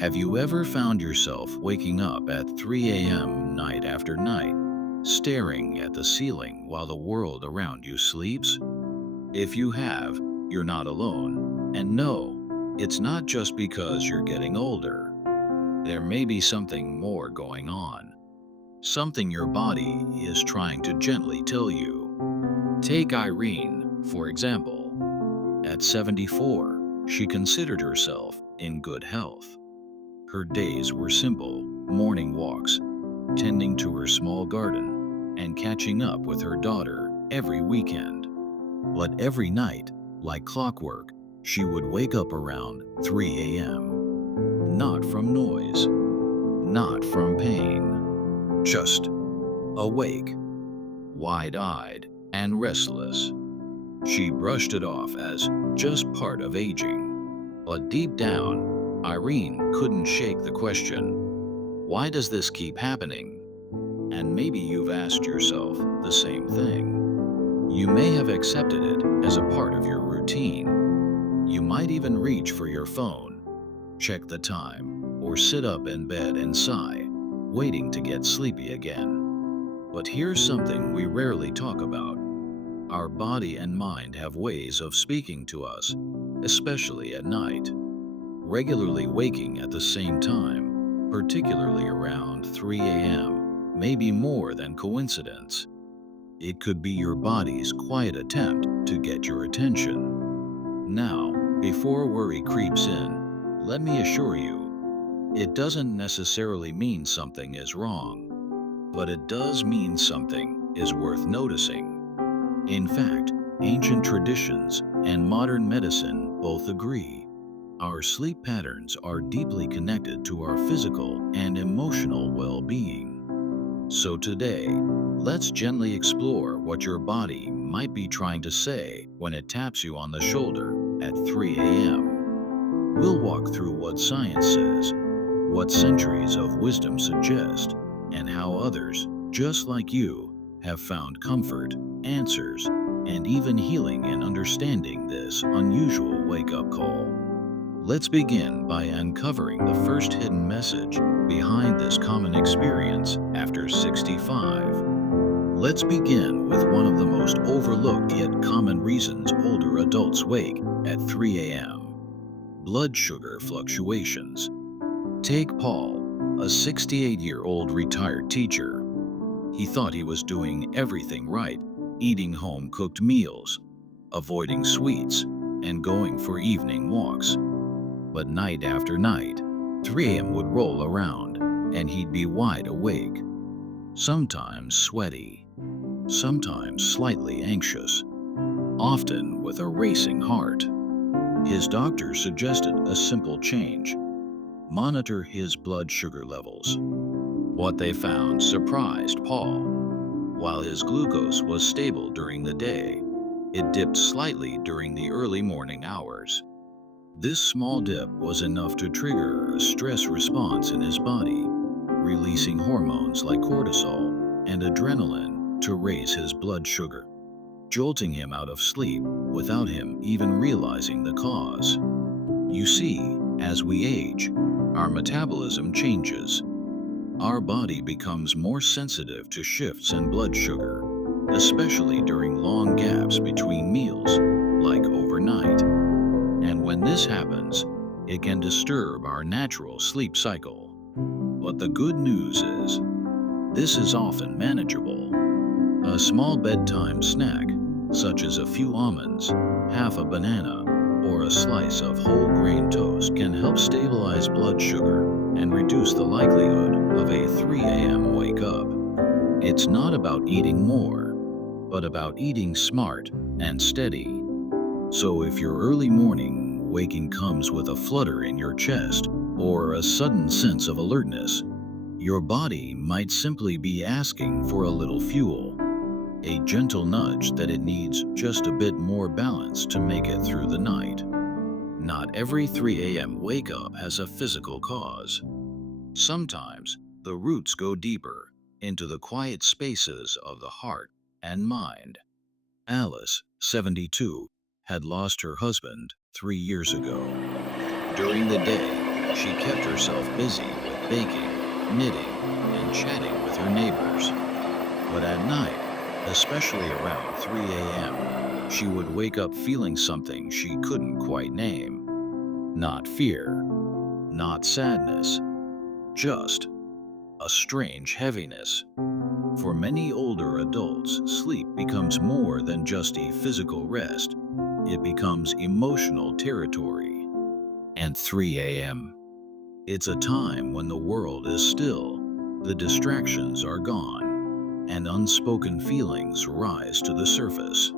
Have you ever found yourself waking up at 3 a.m. night after night, staring at the ceiling while the world around you sleeps? If you have, you're not alone. And no, it's not just because you're getting older. There may be something more going on. Something your body is trying to gently tell you. Take Irene, for example. At 74, she considered herself in good health. Her days were simple: morning walks, tending to her small garden, and catching up with her daughter every weekend. But every night, like clockwork, she would wake up around 3 a.m. Not from noise, not from pain, just awake, wide-eyed, and restless. She brushed it off as just part of aging. But deep down, Irene couldn't shake the question, why does this keep happening? And maybe you've asked yourself the same thing. You may have accepted it as a part of your routine. You might even reach for your phone, check the time, or sit up in bed and sigh, waiting to get sleepy again. But here's something we rarely talk about. Our body and mind have ways of speaking to us, especially at night. Regularly waking at the same time, particularly around 3 a.m., may be more than coincidence. It could be your body's quiet attempt to get your attention. Now, before worry creeps in, let me assure you, it doesn't necessarily mean something is wrong, but it does mean something is worth noticing. In fact, ancient traditions and modern medicine both agree. Our sleep patterns are deeply connected to our physical and emotional well-being. So today, let's gently explore what your body might be trying to say when it taps you on the shoulder at 3 a.m. We'll walk through what science says, what centuries of wisdom suggest, and how others, just like you, have found comfort, answers, and even healing in understanding this unusual wake-up call. Let's begin by uncovering the first hidden message behind this common experience after 65. Let's begin with one of the most overlooked yet common reasons older adults wake at 3 a.m. Blood sugar fluctuations. Take Paul, a 68-year-old retired teacher. He thought he was doing everything right, eating home-cooked meals, avoiding sweets, and going for evening walks. But night after night, 3 a.m. would roll around, and he'd be wide awake, sometimes sweaty, sometimes slightly anxious, often with a racing heart. His doctor suggested a simple change: monitor his blood sugar levels. What they found surprised Paul. While his glucose was stable during the day, it dipped slightly during the early morning hours. This small dip was enough to trigger a stress response in his body, releasing hormones like cortisol and adrenaline to raise his blood sugar, jolting him out of sleep without him even realizing the cause. You see, as we age, our metabolism changes. Our body becomes more sensitive to shifts in blood sugar, especially during long gaps between meals, like overnight. And when this happens, it can disturb our natural sleep cycle. But the good news is, this is often manageable. A small bedtime snack, such as a few almonds, half a banana, or a slice of whole grain toast, can help stabilize blood sugar and reduce the likelihood of a 3 a.m. wake up. It's not about eating more, but about eating smart and steady. So if your early morning waking comes with a flutter in your chest or a sudden sense of alertness, your body might simply be asking for a little fuel, a gentle nudge that it needs just a bit more balance to make it through the night. Not every 3 a.m. wake up has a physical cause. Sometimes the roots go deeper into the quiet spaces of the heart and mind. Alice, 72, had lost her husband 3 years ago. During the day, She kept herself busy with baking, knitting, and chatting with her neighbors. But at night, especially around 3 a.m., she would wake up feeling something she couldn't quite name. Not fear, not sadness, just a strange heaviness. For many older adults, sleep becomes more than just a physical rest. It becomes emotional territory. And 3 a.m. It's a time when the world is still, the distractions are gone, and unspoken feelings rise to the surface.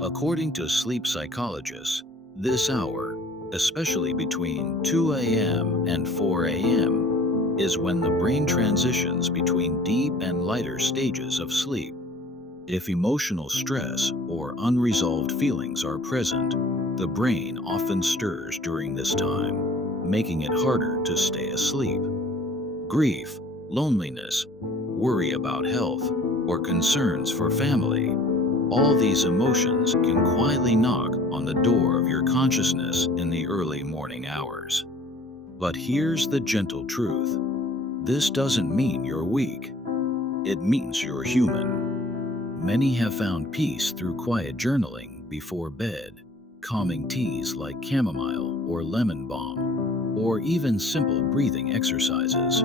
According to sleep psychologists, this hour, especially between 2 a.m. and 4 a.m., is when the brain transitions between deep and lighter stages of sleep. If emotional stress or unresolved feelings are present, the brain often stirs during this time, making it harder to stay asleep. Grief, loneliness, worry about health, or concerns for family, all these emotions can quietly knock on the door of your consciousness in the early morning hours. But here's the gentle truth. This doesn't mean you're weak. It means you're human. Many have found peace through quiet journaling before bed, calming teas like chamomile or lemon balm, or even simple breathing exercises.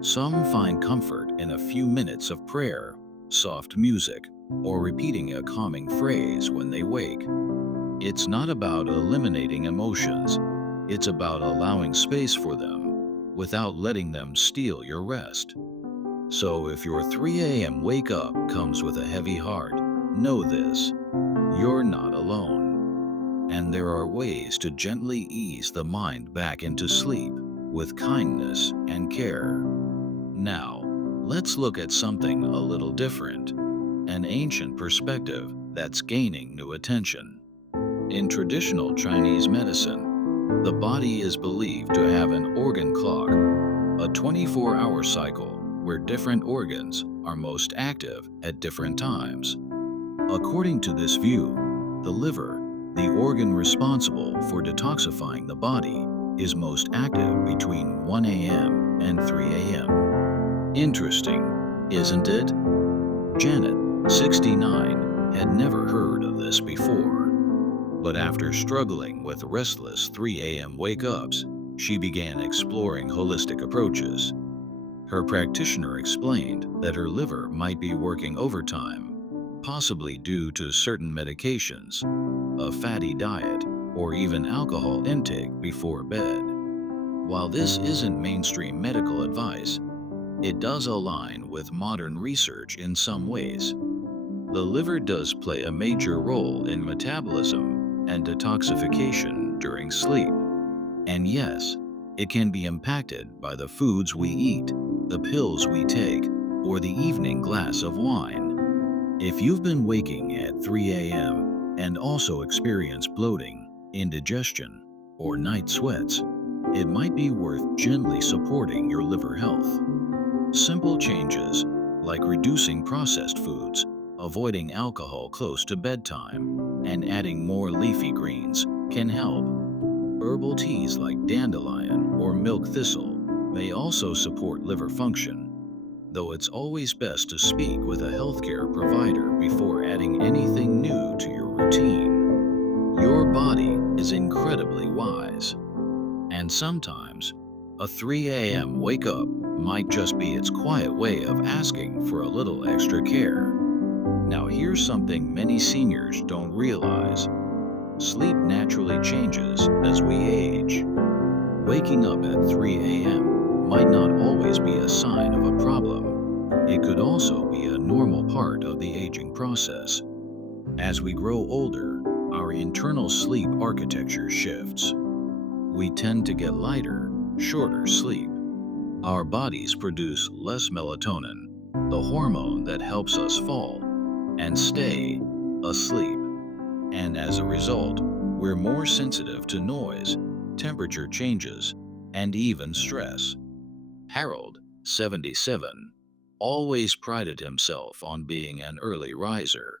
Some find comfort in a few minutes of prayer, soft music, or repeating a calming phrase when they wake. It's not about eliminating emotions, it's about allowing space for them without letting them steal your rest. So if your 3 a.m. wake up comes with a heavy heart, know this: you're not alone. And there are ways to gently ease the mind back into sleep with kindness and care. Now, let's look at something a little different, an ancient perspective that's gaining new attention. In traditional Chinese medicine, the body is believed to have an organ clock, a 24-hour cycle where different organs are most active at different times. According to this view, the liver, the organ responsible for detoxifying the body, is most active between 1 a.m. and 3 a.m. Interesting, isn't it? Janet, 69, had never heard of this before. But after struggling with restless 3 a.m. wake ups, she began exploring holistic approaches. Her practitioner explained that her liver might be working overtime, possibly due to certain medications, a fatty diet, or even alcohol intake before bed. While this isn't mainstream medical advice, it does align with modern research in some ways. The liver does play a major role in metabolism and detoxification during sleep. And yes, it can be impacted by the foods we eat, the pills we take, or the evening glass of wine. If you've been waking at 3 a.m. and also experience bloating, indigestion, or night sweats, it might be worth gently supporting your liver health. Simple changes, like reducing processed foods, avoiding alcohol close to bedtime, and adding more leafy greens, can help. Herbal teas like dandelion or milk thistle may also support liver function, though it's always best to speak with a healthcare provider before adding anything new to your routine. Your body is incredibly wise, and sometimes a 3 a.m. wake up might just be its quiet way of asking for a little extra care. Now, here's something many seniors don't realize: sleep naturally changes as we age. Waking up at 3 a.m. might not always be a sign of a problem. It could also be a normal part of the aging process. As we grow older, our internal sleep architecture shifts. We tend to get lighter, shorter sleep. Our bodies produce less melatonin, the hormone that helps us fall and stay asleep. And as a result, we're more sensitive to noise, temperature changes, and even stress. Harold, 77, always prided himself on being an early riser.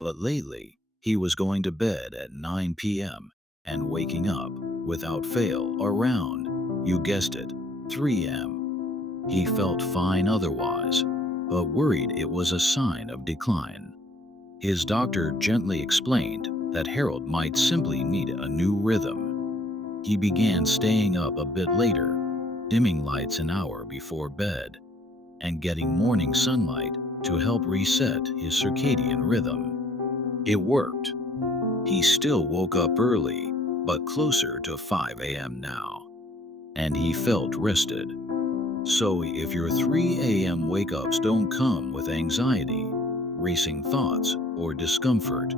But lately, he was going to bed at 9 p.m. and waking up, without fail, around You guessed it, 3 a.m. He felt fine otherwise, but worried it was a sign of decline. His doctor gently explained that Harold might simply need a new rhythm. He began staying up a bit later, dimming lights an hour before bed, and getting morning sunlight to help reset his circadian rhythm. It worked. He still woke up early, but closer to 5 a.m. now, and he felt rested. So if your 3 a.m. wake-ups don't come with anxiety, racing thoughts, or discomfort,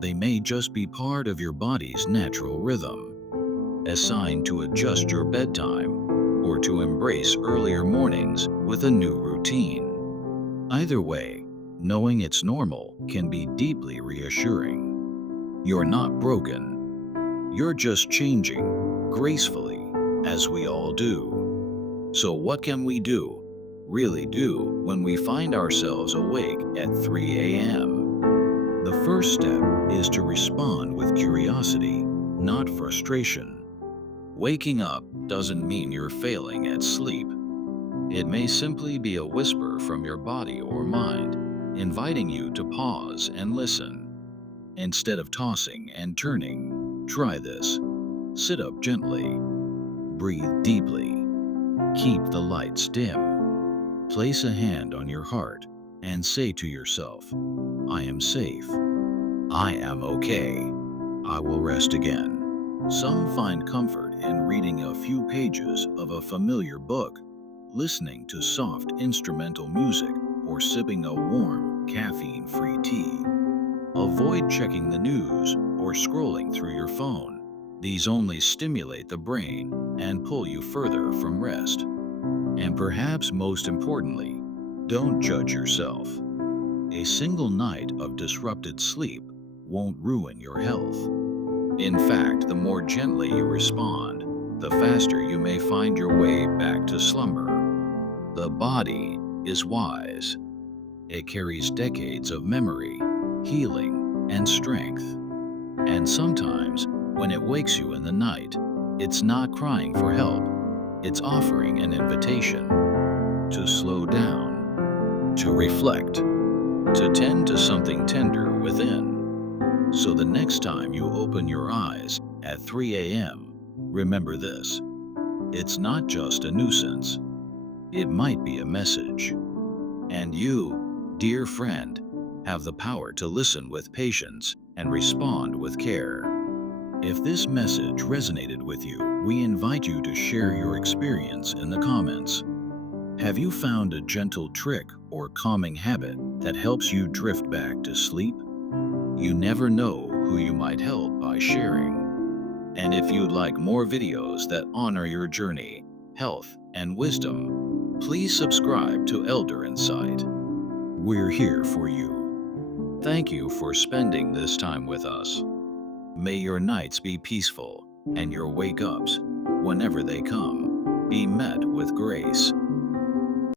they may just be part of your body's natural rhythm, a sign to adjust your bedtime or to embrace earlier mornings with a new routine. Either way, knowing it's normal can be deeply reassuring. You're not broken. You're just changing, gracefully, as we all do. So what can we do, really do, when we find ourselves awake at 3 a.m.? The first step is to respond with curiosity, not frustration. Waking up doesn't mean you're failing at sleep. It may simply be a whisper from your body or mind, inviting you to pause and listen. Instead of tossing and turning, try this. Sit up gently, breathe deeply, keep the lights dim, place a hand on your heart, and say to yourself, I am safe, I am okay, I will rest again. Some find comfort in reading a few pages of a familiar book, listening to soft instrumental music, or sipping a warm, caffeine-free tea. Avoid checking the news or scrolling through your phone. These only stimulate the brain and pull you further from rest. And perhaps most importantly, don't judge yourself. A single night of disrupted sleep won't ruin your health. In fact, the more gently you respond, the faster you may find your way back to slumber. The body is wise. It carries decades of memory, healing, and strength. And sometimes, when it wakes you in the night, it's not crying for help. It's offering an invitation to slow down, to reflect, to tend to something tender within. So the next time you open your eyes at 3 a.m., remember this. It's not just a nuisance. It might be a message. And you, dear friend, have the power to listen with patience and respond with care. If this message resonated with you, we invite you to share your experience in the comments. Have you found a gentle trick or calming habit that helps you drift back to sleep? You never know who you might help by sharing. And if you'd like more videos that honor your journey, health, and wisdom, please subscribe to Elder Insight. We're here for you. Thank you for spending this time with us. May your nights be peaceful and your wake-ups, whenever they come, be met with grace.